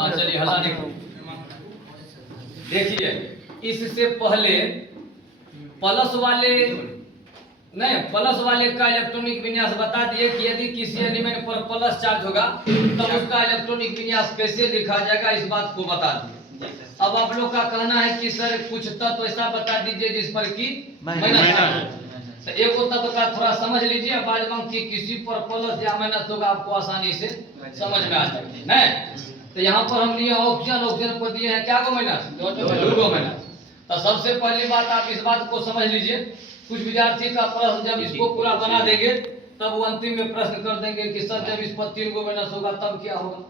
हाँ चलिए हला देखिए इससे पहले प्लस वाले नहीं प्लस वाले का इलेक्ट्रॉनिक विन्यास बता दिए कि यदि किसी एलिमेंट पर प्लस चार्ज होगा तो उसका इलेक्ट्रॉनिक विन्यास कैसे लिखा जाएगा इस बात को बता दिए। अब आप लोग का कहना है कि सर कुछ तत्व ऐसा बता दीजिए जिस पर कि माइनस चार्ज। तो एक तत्व का थोड़ा समझ लीजिए, बाद में कि किसी पर प्लस या माइनस होगा आपको आसानी से समझ में आ जाएगा नहीं। तो यहाँ पर हम लिए ऑप्शन ऑप्शन पर दिए हैं क्या को माइनस, दो को माइनस। तो सबसे पहली बात आप इस बात को समझ लीजिए, कुछ विद्यार्थी का प्रश्न जब इसको पूरा बना देंगे तब वो अंतिम में प्रश्न कर देंगे कि सर जब इस पर 3 को माइनस होगा तब क्या होगा,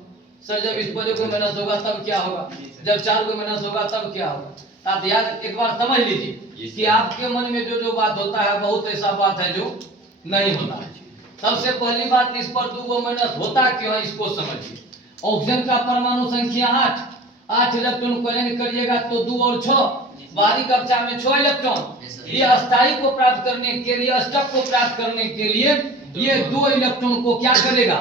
सर जब इस पर 2 को माइनस होगा तब क्या होगा, जब 4 को माइनस होगा तब क्या होगा। आप याद एक बार समझ लीजिए कि आपके मन में जो जो बात होता है बहुत ऐसा बात है जो नहीं होता है। सबसे पहली बात इस पर 2 को माइनस होता क्यों है इसको समझिए। ऑक्सीजन का परमाणु संख्या 8 इलेक्ट्रॉन को लेने करिएगा तो 2 और 6 बाहरी कक्षा में 6 इलेक्ट्रॉन। ये अस्थाई को प्राप्त करने के लिए अष्टक को प्राप्त करने के लिए ये 2 इलेक्ट्रॉन को क्या करेगा,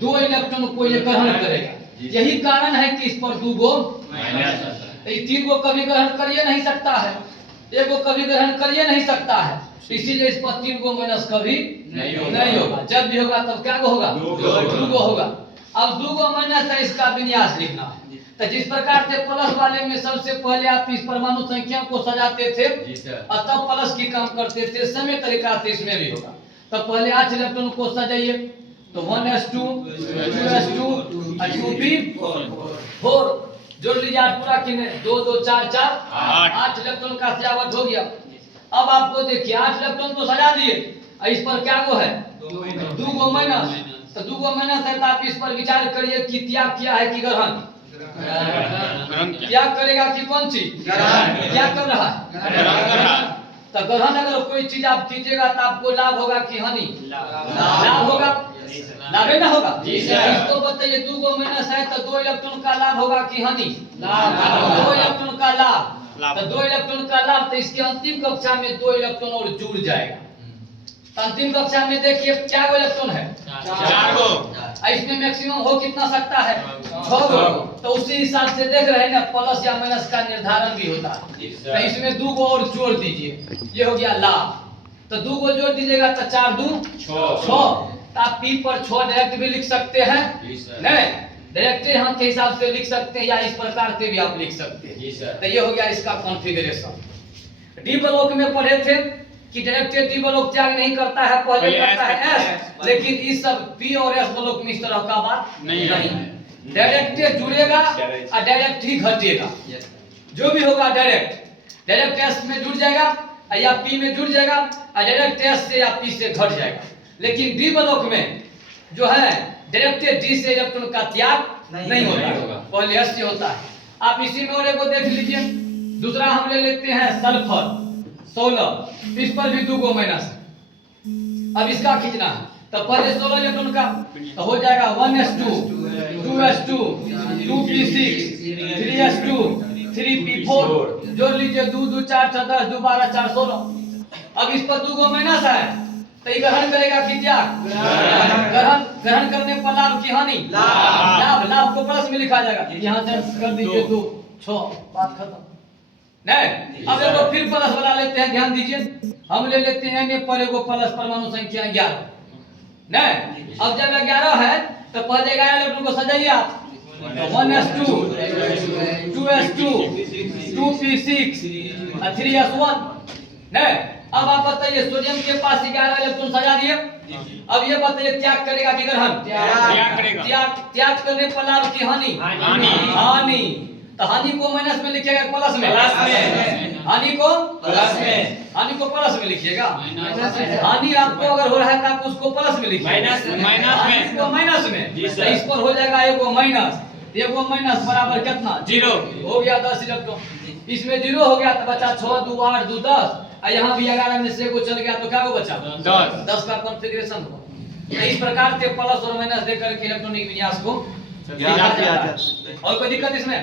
2 इलेक्ट्रॉन को ये ग्रहण करेगा। यही कारण है कि इस पर 2 को माइनस, 3 को कभी ग्रहण करिए नहीं सकता है, 1 को कभी ग्रहण करिए नहीं सकता है, इसीलिए इस पर 3 को माइनस कभी नहीं होगा। जब भी होगा तब क्या होगा, 2 को होगा। अब 2 को माइनस है इसका विन्यास लिखना है। तो जिस प्रकार से प्लस वाले में सबसे पहले आप इस परमाणु संख्या को सजाते थे और तब प्लस की काम करते थे, समय तरीका से इसमें भी होगा। तो पहले 8 इलेक्ट्रॉन को सजाइए तो 1s2 2s2 2p4 जोड़ लीजिए 8 पूरा किने 2 2 4 4 8 इलेक्ट्रॉन का सजावट हो गया। अब आपको देखिए 8 इलेक्ट्रॉन तो सजा दिए, इस पर क्या को है 2 को माइनस। तो 2 को माइनस है तो आप इस पर विचार करिए कि त्याग किया है कि ग्रहण, त्याग करेगा कि कौन चीज क्या कर रहा है। तो ग्रहण अगर कोई चीज आप कीजिएगा तो आपको लाभ होगा कि हानि, लाभ होगा, लाभ है ना होगा। इसको बताइए 2 को माइनस है तो 2 इलेक्ट्रॉन का लाभ होगा कि हानि, 2 इलेक्ट्रॉन का लाभ। तो 2 इलेक्ट्रॉन का लाभ, तो इसके अंतिम कक्षा में 2 इलेक्ट्रॉन और जुड़ जाएगा। अंतिम कक्षा में देखिए क्या इलेक्ट्रॉन है 4 गो, इसमें मैक्सिमम हो कितना सकता है 6 गो। तो उसी हिसाब से देख रहे हैं ना प्लस या माइनस का निर्धारण भी होता है। तो इसमें 2 को और जोड़ दीजिए, ये हो गया लाभ। तो 2 को जोड़ दीजिएगा तो 4 2 6। तो आप P पर 6 डायरेक्ट भी लिख सकते हैं, नहीं डायरेक्ट यहाँ के हिसाब से लिख सकते हैं या इस प्रकार से भी आप लिख सकते हैं। तो ये हो गया इसका कॉन्फ़िगरेशन। डी ब्लॉक में पढ़े थे कि डायरेक्ट डी ब्लॉक त्याग नहीं करता है, पहले करता है S, लेकिन इस सब P और S ब्लॉक में इस तरह का बात नहीं है। डायरेक्ट जुड़ेगा और डायरेक्ट ही घटेगा, जो भी होगा डायरेक्ट S में जुड़ जाएगा या P में जुड़ जाएगा और डायरेक्ट S से या P से घट जाएगा। लेकिन डी ब्लॉक में जो है डायरेक्ट D से इलेक्ट्रॉन का त्याग नहीं होगा, पहले S से होता है। आप इसी में और एक को देख लीजिए। दूसरा हम ले लेते हैं सल्फर 16, इस पर भी 2 को माइनस। अब इसका खींचना है तो पहले 16 इलेक्ट्रॉन का तो हो जाएगा 1s2 2s2 2p6 3s2 3p4 जोड़ लीजिए 2 2 4 6 10 2 12 4 16। अब इस पर 2 को माइनस है तो ये ग्रहण करेगा कि त्याग, ग्रहण करने पर लाभ की हानि, लाभ को प्लस में लिखा जाएगा। यहाँ से कर दीजिए 2 6, बात खत्म। नहीं अब देखो फिर प्लस वाला लेते हैं, ध्यान दीजिए हम ले लेते हैं ने पर एगो प्लस परमाणु संख्या 11। नहीं अब जब 11 है तो पहले 11 इलेक्ट्रॉन को सजाइए आप 1s2 2s2 2p6 3s1। नहीं अब आप बताइए सोडियम के पास 11 इलेक्ट्रॉन सजा दिए। अब ये बताइए त्याग करेगा कि ग्रहण, त्याग करने पर लाभ की हानि। तो हानि को माइनस में लिखिएगा प्लस में, हानि को प्लस में लिखिएगा। हानि आपको अगर हो रहा है तो आप उसको प्लस में लिखिए, माइनस में। तो इस पर हो जाएगा 1 को माइनस, 1 को माइनस बराबर कितना 0 हो गया 10 इलेक्ट्रॉन। इसमें 0 हो गया तो बचा 6 2 8 2 10 और यहाँ भी 11 में से को चल गया तो क्या को बचा 10 का कॉन्फ़िगरेशन हो। इस प्रकार से प्लस और माइनस देकर के इलेक्ट्रॉनिक विन्यास को और कोई दिक्कत इसमें?